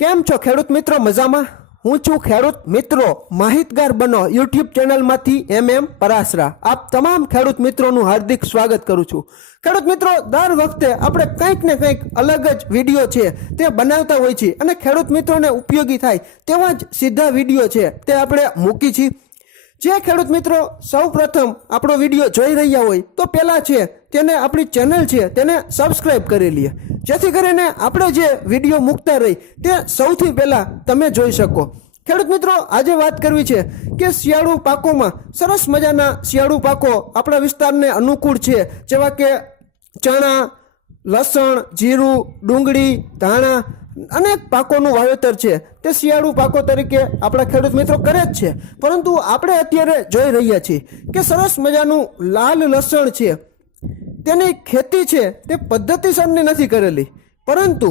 કેમ છો ખેડૂત મિત્રો? મજામાં? હું છું ખેડૂત મિત્રો માહિતગાર બનો યુટ્યુબ ચેનલમાંથી એમ પરાસરા. આપ તમામ ખેડૂત મિત્રોનું હાર્દિક સ્વાગત કરું છું. ખેડૂત મિત્રો, દર વખતે આપણે કંઈક ને કંઈક અલગ જ વિડીયો છે તે બનાવતા હોય છે અને ખેડૂત મિત્રોને ઉપયોગી થાય તેવા જ સીધા વિડીયો છે તે આપણે મૂકી છીએ. જે ખેડૂત મિત્રો સૌ પ્રથમ આપણો વિડીયો જોઈ રહ્યા હોય તો પહેલાં છે તેને આપણી ચેનલ છે તેને સબસ્ક્રાઈબ કરી લઈએ, જેથી કરીને આપણે જે વિડીયો મૂકતા રહી તે સૌથી પહેલાં તમે જોઈ શકો. ખેડૂત મિત્રો, આજે વાત કરવી છે કે શિયાળુ પાકોમાં સરસ મજાના શિયાળુ પાકો આપણા વિસ્તારને અનુકૂળ છે, જેવા કે ચણા, લસણ, જીરું, ડુંગળી, ધાણા, અનેક પાકોનું વાવેતર છે તે શિયાળુ પાકો તરીકે આપણા ખેડૂત મિત્રો કરે જ છે. પરંતુ આપણે અત્યારે જોઈ રહ્યા છીએ કે સરસ મજાનું લાલ લસણ છે તેની ખેતી છે તે પદ્ધતિસરની નથી કરેલી, પરંતુ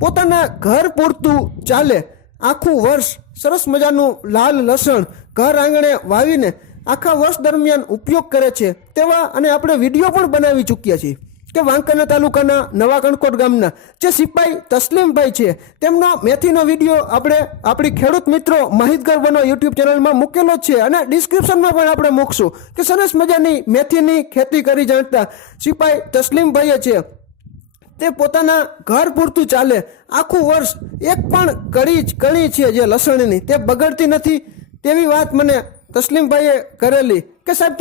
પોતાના ઘર પૂરતું ચાલે આખું વર્ષ સરસ મજાનું લાલ લસણ ઘર આંગણે વાવીને આખા વર્ષ દરમિયાન ઉપયોગ કરે છે તેવા અને આપણે વિડીયો પણ બનાવી ચૂક્યા છીએ. કે વાંકાનેર તાલુકાના નવા કણકોટ ગામના જે સિપાઈ તસ્લીમભાઈ છે તેમનો મેથીનો વિડીયો આપણે આપણી ખેડૂત મિત્રો માહિતગાર બનો યુટ્યુબ ચેનલમાં મૂકેલો છે અને ડિસ્ક્રિપ્શનમાં પણ આપણે મૂકશું કે સરસ મજાની મેથીની ખેતી કરી જાણતા સિપાઈ તસ્લીમભાઈએ છે તે પોતાના ઘર પૂરતું ચાલે આખું વર્ષ એક પણ કણી છે જે લસણની તે બગડતી નથી તેવી વાત મને તસ્લીમભાઈએ કરેલી કે સાહેબ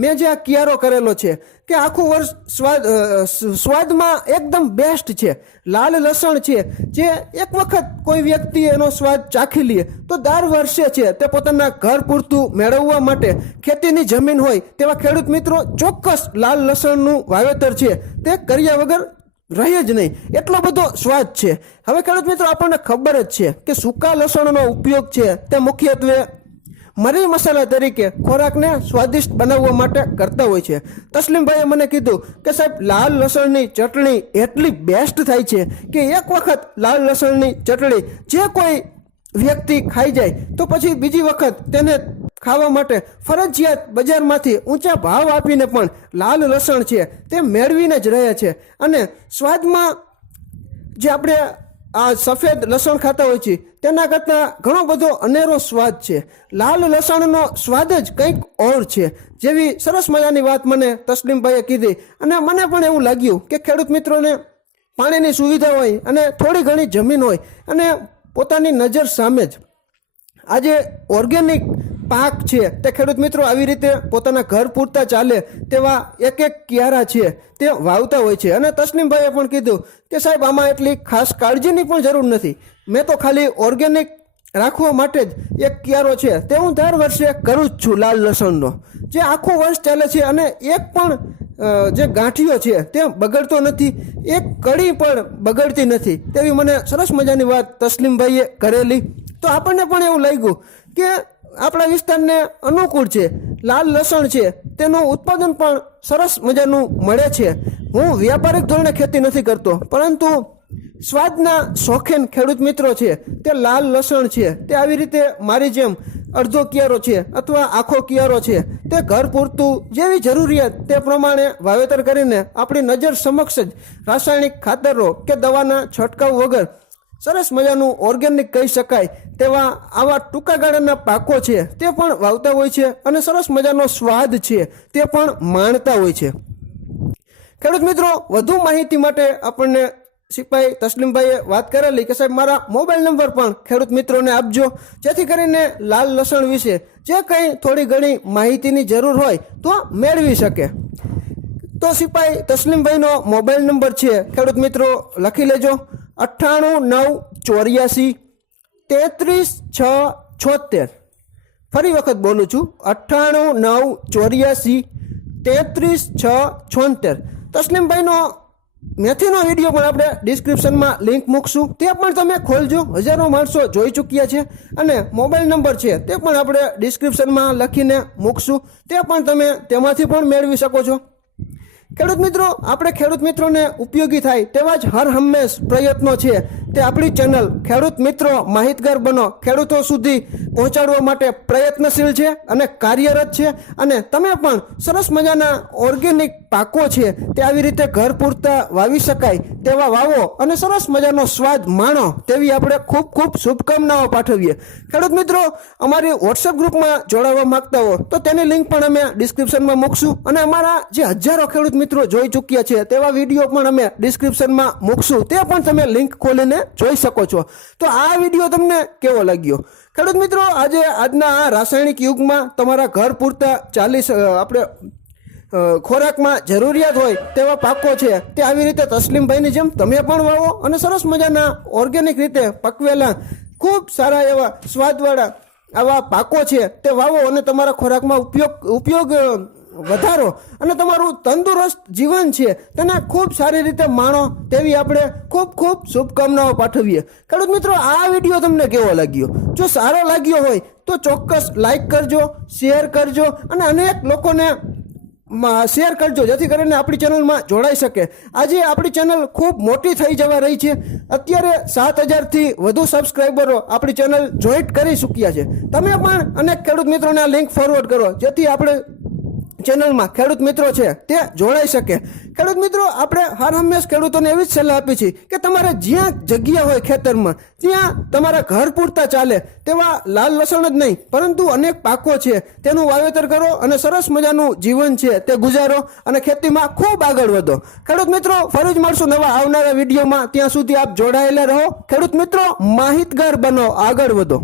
મેં જે આ કિયારો કરેલો છે કે આખું વર્ષ સ્વાદમાં એકદમ બેસ્ટ છે, લાલ લસણ છે જે એક વખત કોઈ વ્યક્તિ એનો સ્વાદ ચાખી લે તો દર વર્ષે છે તે પોતાના ઘર પૂરતું મેળવવા માટે ખેતીની જમીન હોય તેવા ખેડૂત મિત્રો ચોક્કસ લાલ લસણનું વાવેતર છે તે કર્યા વગર રહે જ નહીં, એટલો બધો સ્વાદ છે. હવે ખેડૂત મિત્રો, આપણને ખબર જ છે કે સૂકા લસણનો ઉપયોગ છે તે મુખ્યત્વે મરી મસાલા તરીકે ખોરાકને સ્વાદિષ્ટ બનાવવા માટે કરતા હોય છે. તસ્લીમભાઈએ મને કીધું કે સાહેબ, લાલ લસણની ચટણી એટલી બેસ્ટ થાય છે કે એક વખત લાલ લસણની ચટણી જે કોઈ વ્યક્તિ ખાઈ જાય તો પછી બીજી વખત તેને ખાવા માટે ફરજિયાત બજારમાંથી ઊંચા ભાવ આપીને પણ લાલ લસણ છે તે મેળવીને જ રહે છે. અને સ્વાદમાં જે આપણે આ સફેદ લસણ ખાતા હોય છે તેના કરતાં ઘણો બધો અનેરો સ્વાદ છે. લાલ લસણનો સ્વાદ જ કંઈક ઓર છે, જેવી સરસ મજાની વાત મને તસ્લીમભાઈએ કીધી. અને મને પણ એવું લાગ્યું કે ખેડૂત મિત્રોને પાણીની સુવિધા હોય અને થોડી ઘણી જમીન હોય અને પોતાની નજર સામે જ આજે ઓર્ગેનિક પાક છે તે ખેડૂત મિત્રો આવી રીતે પોતાના ઘર પૂરતા ચાલે તેવા એક કિયારા છે તે વાવતા હોય છે. અને તસ્લીમભાઈએ પણ કીધું કે સાહેબ, આમાં એટલી ખાસ કાળજીની પણ જરૂર નથી, મેં તો ખાલી ઓર્ગેનિક રાખવા માટે જ એક કિયારો છે તે હું દર વર્ષે કરું જ છું લાલ લસણનો, જે આખું વર્ષ ચાલે છે અને એક પણ જે ગાંઠીઓ છે તે બગડતો નથી, એક કળી પણ બગડતી નથી તેવી મને સરસ મજાની વાત તસ્લીમભાઈએ કરેલી. તો આપણને પણ એવું લાગ્યું કે આપણા વિસ્તારને અનુકૂળ છે, લાલ લસણ છે તેનું ઉત્પાદન પણ સરસ મજાનું મળે છે. હું વ્યાપારિક ધોરણે ખેતી નથી કરતો, પરંતુ સ્વાદના શોખીન ખેડૂત મિત્રો છે તે લાલ લસણ છે તે આવી રીતે મારી જેમ અડધો કિયારો છે અથવા આખો કિયારો છે તે ઘર પૂરતું જેવી જરૂરિયાત તે પ્રમાણે વાવેતર કરીને આપણી નજર સમક્ષ જ રાસાયણિક ખાતરો કે દવાના છંટકાવ વગર સરસ મજાનું ઓર્ગેનિક કહી શકાય તેવા આવા ટૂંકા ગાળાના પાકો છે તે પણ વાવતા હોય છે અને સરસ મજાનો સ્વાદ છે તે પણ માણતા હોય છે. ખેડૂત મિત્રો, વધુ માહિતી માટે આપણને સિપાઈ તસ્લીમભાઈએ વાત કરેલી કે સાહેબ, મારા મોબાઈલ નંબર પણ ખેડૂત મિત્રોને આપજો, જેથી કરીને લાલ લસણ વિશે જે કંઈ થોડી ઘણી માહિતીની જરૂર હોય તો મેળવી શકે. તો સિપાઈ તસ્લીમભાઈનો મોબાઈલ નંબર છે ખેડૂત મિત્રો લખી લેજો: 9894333676. ફરી વખત બોલું છું, 9894333676. તસ્લીમભાઈનો મેથીનો વિડીયો પણ આપણે ડિસ્ક્રિપ્શનમાં લિંક મૂકશું, તે પણ તમે ખોલજો. હજારો માણસો જોઈ ચૂક્યા છે અને મોબાઈલ નંબર છે તે પણ આપણે ડિસ્ક્રિપ્શનમાં લખીને મૂકશું, તે પણ તમે તેમાંથી પણ મેળવી શકો છો. ખેડૂત મિત્રો, આપણે ખેડૂત મિત્રોને ઉપયોગી થાય તેવા જ હર હંમેશ પ્રયત્નો છે તે આપણી ચેનલ ખેડૂત મિત્રો માહિતગાર બનો ખેડૂતો સુધી પહોંચાડવા માટે પ્રયત્નશીલ છે અને કાર્યરત છે. અને તમે પણ સરસ મજાના ઓર્ગેનિક પાકો છે તે આવી રીતે ઘર પૂરતા વાવી શકાય તેવા વાવો અને સરસ મજાનો સ્વાદ માણો તેવી આપણે ખૂબ ખૂબ શુભકામનાઓ પાઠવીએ. ખેડૂત મિત્રો, અમારી વોટ્સએપ ગ્રુપમાં જોડાવા માંગતા હો તો તેની લિંક પણ અમે ડિસ્ક્રિપ્શનમાં મૂકશું અને અમારા જે હજારો ખેડૂત મિત્રો જોઈ ચૂક્યા છે તેવા વિડીયો પણ અમે ડિસ્ક્રિપ્શનમાં મૂકશું, તે પણ તમે લિંક ખોલીને જોઈ શકો છો. તો આ વિડીયો તમને કેવો લાગ્યો? ખેડૂત મિત્રો, આજના આ રાસાયણિક યુગમાં તમારા ઘર પૂરતા આપણે ખોરાકમાં જરૂરિયાત હોય તેવા પાકો છે તે આવી રીતે તસ્લીમભાઈની જેમ તમે પણ વાવો અને સરસ મજાના ઓર્ગેનિક રીતે પકવેલા ખૂબ સારા એવા સ્વાદવાળા આવા પાકો છે તે વાવો અને તમારા ખોરાકમાં ઉપયોગ વધારો અને તમારું તંદુરસ્ત જીવન છે તેને ખૂબ સારી રીતે માણો તેવી આપણે ખૂબ ખૂબ શુભકામનાઓ પાઠવીએ. ખેડૂત મિત્રો, આ વિડીયો તમને કેવો લાગ્યો? જો સારો લાગ્યો હોય તો ચોક્કસ લાઈક કરજો, શેર કરજો અને અનેક લોકોને શેર કરજો જેથી કરીને આપણી ચેનલમાં જોડાઈ શકે. આજે આપણી ચેનલ ખૂબ મોટી થઈ જવા રહી છે. અત્યારે 7,000થી વધુ સબસ્ક્રાઈબરો આપણી ચેનલ જોઈન્ટ કરી ચૂક્યા છે. તમે પણ અનેક ખેડૂત મિત્રોને આ લિંક ફોરવર્ડ કરો જેથી આપણે ચેનલમાં ખેડૂત મિત્રો છે તે જોડાઈ શકે. ખેડૂત મિત્રો, આપણે હર હંમેશ ખેડૂતોને એવી જ સલાહ આપી છે કે તમારે જ્યાં જગ્યા હોય ખેતરમાં ત્યાં તમારા ઘર પૂરતા ચાલે તેવા લાલ લસણ જ નહીં પરંતુ અનેક પાકો છે તેનું વાવેતર કરો અને સરસ મજાનું જીવન છે તે ગુજારો અને ખેતીમાં ખૂબ આગળ વધો. ખેડૂત મિત્રો, ફરી જ મળશું નવા આવનારા વિડીયોમાં. ત્યાં સુધી આપ જોડાયેલા રહો. ખેડૂત મિત્રો, માહિતગાર બનો, આગળ વધો.